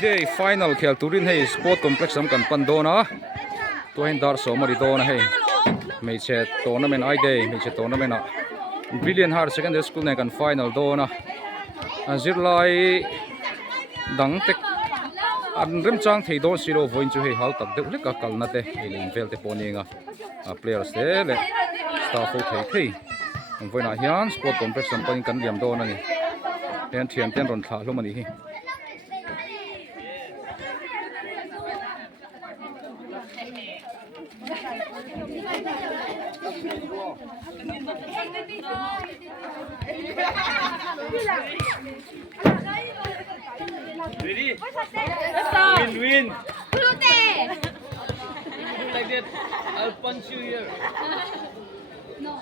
Day final khel turin hei sport complex am kan pandona to hen dar so mari dona hei Hmeichhe tournament day Hmeichhe tournament brilliant higher secondary school ne kan final dona zirlai dang tek an rem chang thei don silo voin chu hei hal tak deuh le ka kalna te elin vel te poninga players te le staff thei thei voina hian sport complex am pan kan liam dona ni ten thian ten ron thla hlom ani hi Ready? Win. Like that, I'll punch you here. No.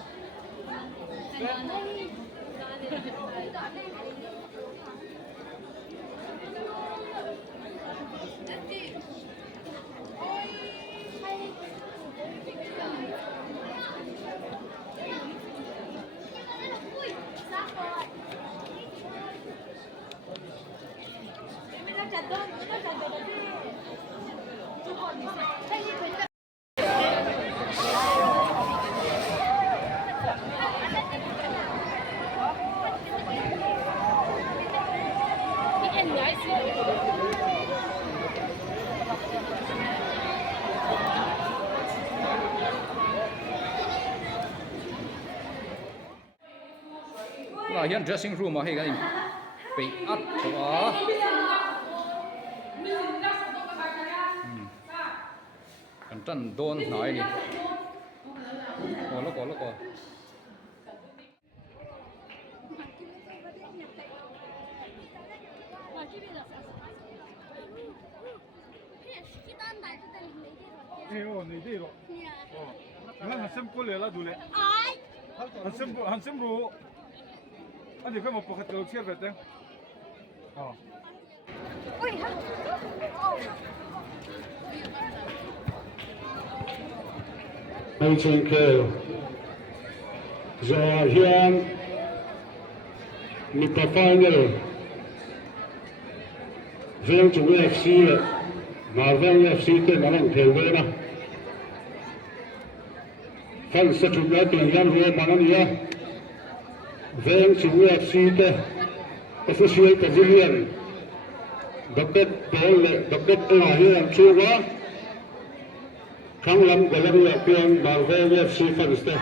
Hian dressing room a hei kan pe at towa kan tan don hnai ni loko nei dei ro han simple le la dule han simple anh thì phải một cuộc đầu tiên về đây. Anh inkhel, giờ hiện Hmeichhe final, ven chủ FC đấy, mà ven FC tên là inkhel đấy na. Fan sẽ chụp lại tiền yan rồi mà nó nhớ. Ven chủ FC te official pavilion bucket ball bucket ở here chu quá khang lam galam ya pian bảo vệ FC fans te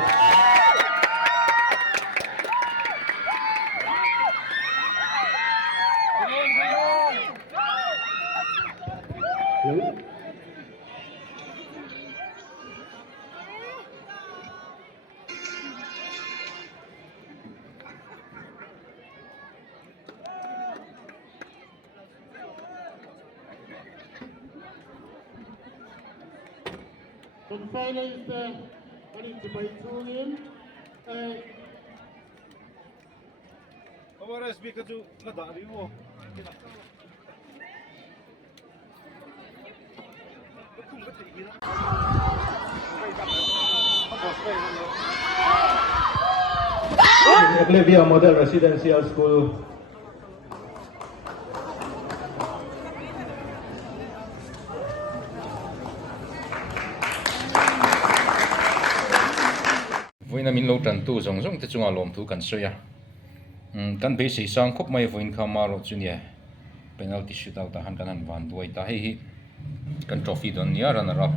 The final is running to by 2-0. Agora explica tu na dari mo. Eklavya Model Residential School. voina min lo tan tu zong te chunga lom thu kan soya kan be sei sang khop mai voin kha ma ro chu ni penalty shootout ta han kan vanduai ta hei hi kan trophy don nia runner up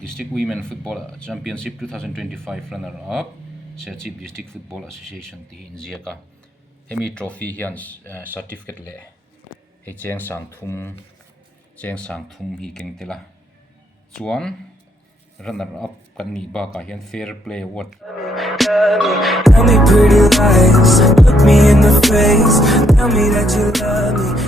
District Women Football Championship 2025 runner up Serchhip District Football Association ti in ziaka hemi trophy hian certificate le hei cheng sang thum hi kengtela chuan runner up kan ni ba ka hian fair play award Tell me pretty lies, look me in the face, tell me that you love me.